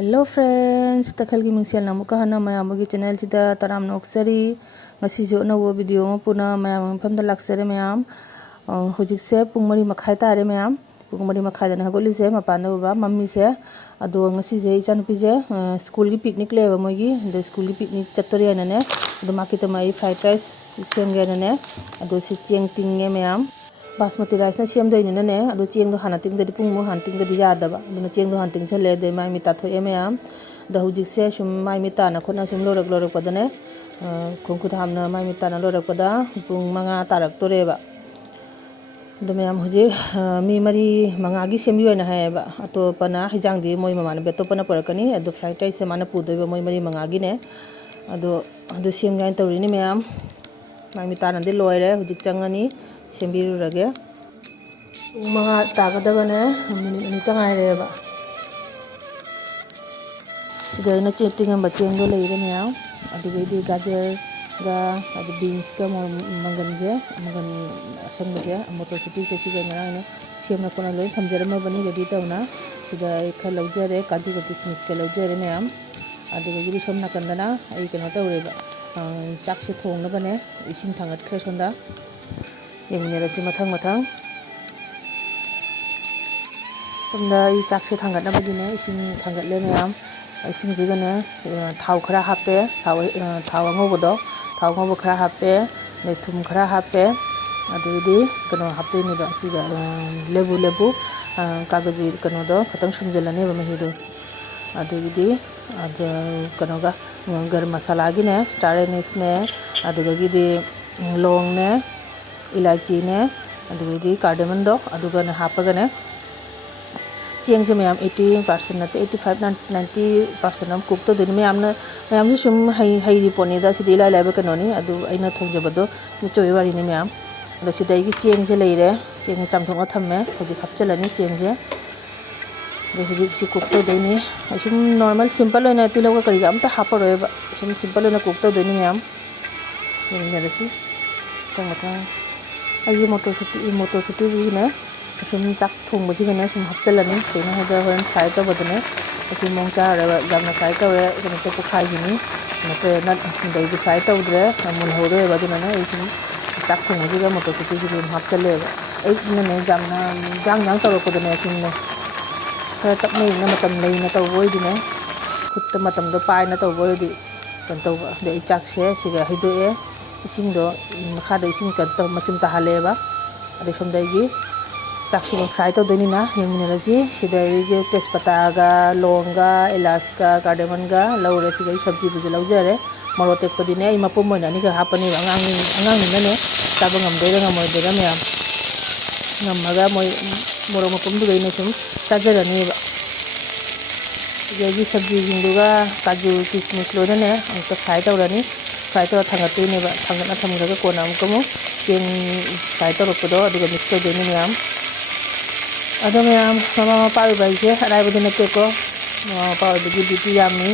hello friends तखल की मिंगसेल नमुक हना मयामगी channel सिदा तराम नोक्सरी ngasi अनौब वीडियो अमा पुना मयाम मफमदा लाक्सरे मयाम हुजिकसे पुंग मरी मखाय तारे मयाम पुंग मरी मखाय दना हगोलिसे मपान बा मम्मी से अदो ngasi जे इचा नुपी जे स्कूल की पिकनिक लेबा मोगी दो स्कूल की पिकनिक चत्तोरे ने अदो माकी तमाई फ्राइड राइस सेमगे ने अदो सि चेंग तिंगे मयाम बासमती राइस ना सेमदोइने ने अदो चेंग दो हाना तिंगदि पुंग मो हान तिंगदि यादबा अदो चेंग दो हान तिंग छले दे माई मिता थोए मयाम द हुजिकसे सुम माई मिता ना खोना सुम लोरक पदने खोंखुद हामना माई मिता ना लोरक पदा पुंग मंगा तारक तोरेबा द मयाम हुजिक मी मरी मंगागी सेमी ओइना हायबा अतोपना हिजांगदि मोय ममाना बेतोपना परकनी अदो फ्राइड राइस से माना पुदोबा मोय मरी मंगागी ने अदो सेमगाइन तौरिनि मयाम माई मिता ना दि लोयरे हुजिक चंगनी सेमबिरुरगे पुंग मंगा तागदबने मिनिट अनि तंगाइरेबा सिदा चेंटिंग चेंगो लेरे मयाम अदुगैदि गाजर गा अदु बीन्स का मंगन असंगजे मोटरसुटी से सिगा ngana सेमना कोना लोय थमजरमबनी रेडी तौना सिदा खा लौजरे काजू का किसमिस के लौजरे मयाम अदुगैदि सोमना कंदना आई कनो तौरेबा चाकसे थोंनबने इसिंग थांगतख्रे सोंदा येमिनेरसि मथंग मथंग सोमदा ई चाकसे थांगतनबदिने इसिंग थांगतले मयाम इसिंग जिगने थाव खरा हापे थाव अंगोबदो थाव अंगोब खरा हापे ने थुम खरा हापे अदुगैदि कनो हापतोइनिबा सिगा लेबु कागजी कनोदो खतंग सुमजलनेबा महीदो अदुगैदि अदु कनोगा गरम मसाला गिने स्टार एनिस ने अदुगैदि लौंग ने इलायची ने अदुगैदि कार्डेमन दो अदुगने हापगने चेंग से मैम 80% नते 85-90% हम कुक तो दिन में मैम सुम हई पोनीदा सिदी ला लाइब कनोनी अदु अइना थोंजबदो चोय वारी ने मैम अदु सिदाई चेंग से लेरे चेंग चामथोंगा थम्मे हुजि खपचलनी चेंग से दो हुजि सि कुक तो देनी सुम नॉर्मल सिंपल होना तिलो का करिगा अमता हापरोयबा सुम सिंपल होना कुक तो देनी मैम येनरसि तंगथा अई मोटरसुटी ने सुम चाक थोंबसिगने सुम हपचलनी केना हेदा होन फ्राई तबदने असि मोंग चारबा जामना फ्राई तवे कनो तो पुखाइगिनी नते न दैदि फ्राई तवद्रे मुल होरे बदुना ए सुम चाक थोंबसिगा मोटरसुटी सुम हपचलेबा ए नने जामना जांग तवरपदने सुमने खरा तपने न मतम लेना तवबोइदिने खुत्त मतम दो पाइना तवबोइदि कन तवबा दे चाकसे सिगा हिदोए इसिंगदो मखादा इसिंग कन तव मचुम ताहालेबा अदे सोमदैगी चाकसिम फ्राई तौदोइनिना येमिनेरसि सिदाइगे तेजपत्ता लौंगा इलाच कार्डेमन लौरे सिगा सब्जी बुजे लौजरे मरो टेकपदिने आई मपुम मोइनानि का हापनि अंगांनिने चाबा ngamदोइरा ngamोइदोरा मयाम ngammaga मोइ मरो मपुम दुगैने सुम चाजरनिबा सिगाइगे सब्जी जिंदुगा काजू किसमिस लोदने अंक फ्राई तौरनि फ्राई तौर थांगतोइनेबा थांगना थमग्रागा कोना अमुकमु चेंग फ्राई तौरपदो अदुगा मिक्स तौदोइनि मयाम अदो मैम ममा मपा ओइबाइसे अराइबदि नतेको ममा मपा ओइबगी ड्यूटी यामनी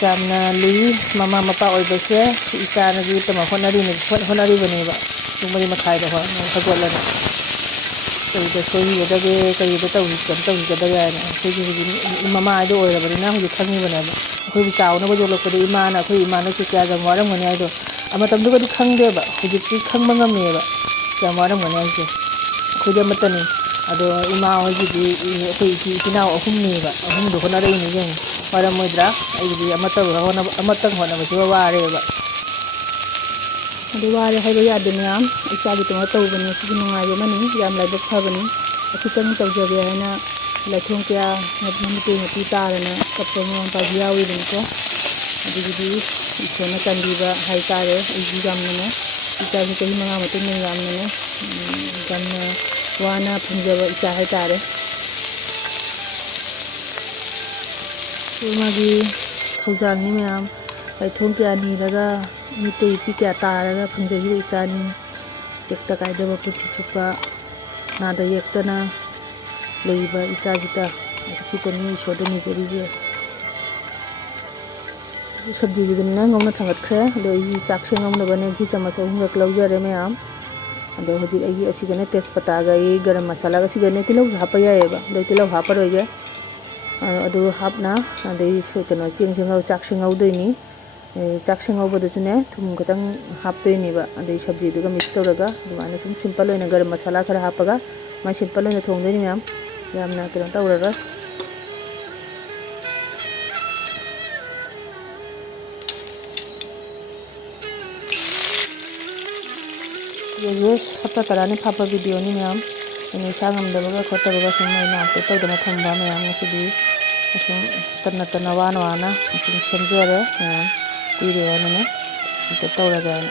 जामना लुई ममा मपा ओइबासे इचानगी तमा होनारिबनेबा तुमरी मखाइदा हो हगोलना करिदा सोहिगदगे करिदा तौहिगदगे आना ममा आइदो ओइरबनिना हुजि खंगिबनेबा अखोइ चावनबो जोलकदि इमाना अखोइ इमाना से क्या जम वारमगने आइदो अमतमदुगदि खंगदेबा हुजिकि खंगबा ngamनेबा क्या वारमगने आइसे अखोइदि अमतनि अदो इमा होगिदि अखोइ इना अहुमनेबा अहुमदो होनारैनि जों वारमोइद्रा आइदि अमतंग होनबसि वारेबा अदो वारे हाइबा यादे मैम इचागी तमा तौबने सि नुंगाइबे मनि याम लाइबक फबनि असितंग तौजबे हाइना लाइथों क्या नमते नति तारना कप्पो मों पाजि याविदनको अदुगिदि इखोना चंदीबा हाइ तारे इजि जामने इचागी कहि मंगा मते ने यामने जामना वाना फंजबा इचा हाइ तारे मागी थौजांनि मैम लाइथों क्या नीरगा मिते पि क्या तारगा फंजहिबा इचानि टेक्ता कायदबा पुछि चुप्पा नादा येक्तना लेइबा इचाजिता सितनि इसोरदो निजरिजे सब्जी जिदने ngomna thangatkhre do i chakse ngomnabane gi chamas ahum gak laujare ma'am अदो हजिक आई असिगने तेजपत्ता गई गरम मसाला सिगने तिलौ हापया एबा दो तिलौ हापरोइगे ꯑꯗꯨ ꯍꯥꯞꯅ ꯑꯗꯩ ꯀꯩꯅꯣ ꯆꯦꯡꯁꯤ ꯆꯥꯛꯁꯤ ꯉꯧꯗꯣꯏꯅꯤ ꯆꯥꯛꯁꯤ ꯉꯧꯕꯗꯁꯨꯅꯦ ꯊꯨꯝ ꯈꯤꯇꯪ ꯍꯥꯞꯇꯣꯏꯅꯦꯕ ꯑꯗꯩ ꯁꯕꯖꯤꯗꯨꯒ ꯃꯤꯛꯁ ꯇꯧꯔꯒ ꯑꯗꯨꯃꯥꯏꯅ ꯁꯨꯝ ꯁꯤꯝꯄꯜ ꯑꯣꯏꯅ ꯒꯔꯝ ꯃꯁꯥꯂꯥ ꯈꯔ ꯍꯥꯞꯄꯒ ꯃꯥꯏ ꯁꯤꯝꯄꯜ ꯑꯣꯏꯅ ꯊꯣꯡꯗꯣꯏꯅꯤ ꯃꯌꯥꯝ ꯌꯥꯝꯅ ꯀꯩꯅꯣ ꯇꯧꯔꯒ ꯍꯞꯇꯥ 10 ꯐꯥꯞꯄ ꯚꯤꯗꯤꯑꯣꯅꯤ ꯃꯌꯥꯝ ꯑꯩꯅ ꯏꯁꯥ ꯉꯝꯗꯕꯒ ꯈꯣꯠꯇꯕꯒ ꯁꯨꯝ ꯑꯩꯅ ꯑꯞꯂꯣꯗ ꯇꯧꯗꯅ ꯊꯝꯕ ꯃꯌꯥꯝ ꯉꯁꯤꯗꯤ ꯑꯁꯨꯝ ꯇꯟꯅ ꯋꯥꯅ ꯑꯁꯨꯝ ꯁꯦꯝꯖꯔꯦ ꯃꯌꯥꯝ ꯀꯨꯏꯔꯦ ꯍꯥꯏꯅꯅꯦ ꯑꯞꯂꯣꯗ ꯇꯧꯔꯒꯦ ꯍꯥꯏꯅ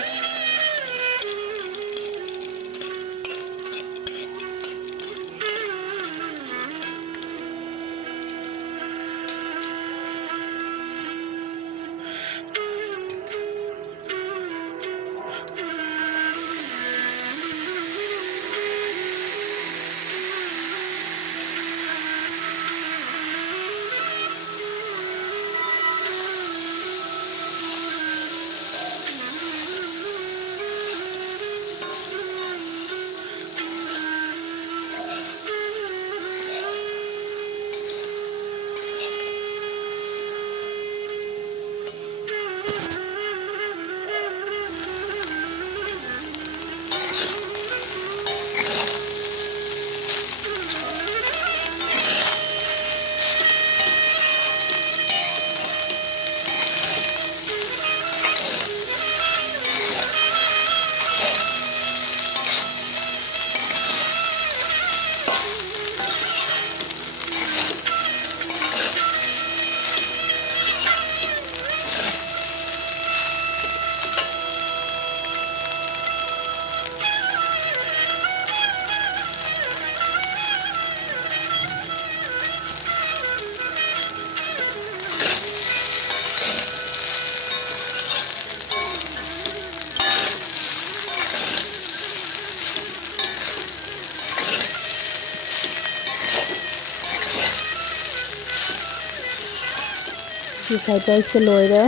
फ्राइड राइस से लोरे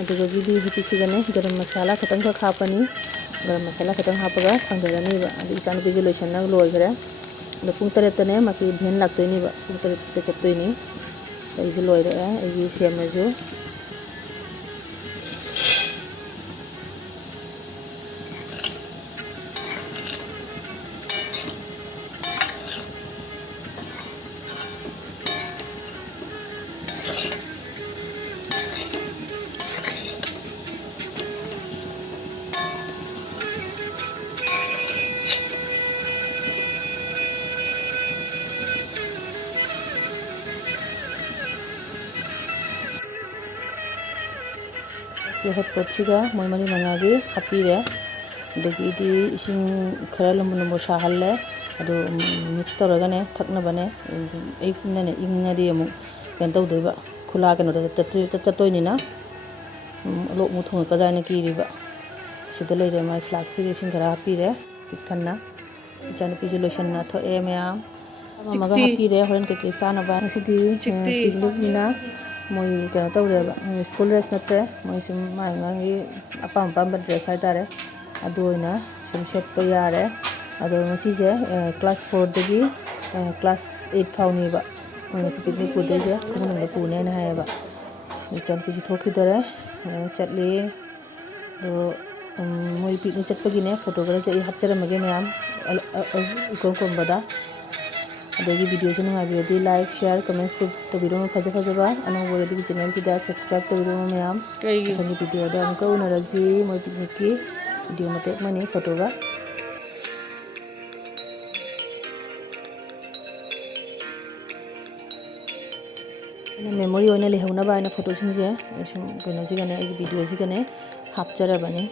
अदुगदी हुतिसिगने गरम मसाला खतंग हापनी गरम मसाला खतंग हापगा थांगदरनीबा अदु इचान पिजु लोइसनना लोइगरे अदु पुंग तरेतने माकी भेन लाक्तोइनीबा पुंग तरेत चत्तोइनी अइजु लोइरे अइगी फ्लेमजु हॉटपॉटसिगा मोय मरी मंगागी हापीरे अदगीदी इसिंग खरा लंबु लंबु साहल्ले अदु मिक्स तौरगने थक्नबने इने इंगदी अमु कन तौदोबा खुला कनोदा चत्तोइनिना लोक मु थोंग कदायना कीरिबा सिदा लेरे माय फ्लाक्स इसिंग खरा हापीरे पिकथन्ना इचान पिजु लोशनना थोए मयाम मगा हापीरे होरन के चानबा सिदी पिकनिक मिना मोई क्या तौरेबा स्कूल ड्रेस नत्रे मोई सुम मांगी अपाम अपाम ड्रेस हाइतारे अदु ओइना सुम सेटपा यारे अदो ngasiजे क्लास 4 दगी क्लास 8 फाउनीबा मोई पिकनिक पुदरिजे कुमुनंग पुने ना हायबा इचान पिजु थोखिदरे चटली दो मोई पिकनिक चटपगिने फोटोग्राफ जे हापचरमगे मयाम इकोंकोंबदा अदगी वीडियो से नुंगाबियोदी लाइक शेयर कमेंट्स तबिरो फजे फजेबा अनौबोदी चैनल सिदा सब्सक्राइब तबिरो मयाम थंगी वीडियो दा हमका उनरजी मोय पिकनिक की वीडियो मते मनी फोटोगा मेमोरी होने लेहौना बायना फोटो सिंजे सुम कनो जिगने वीडियो जिगने हापचरबनी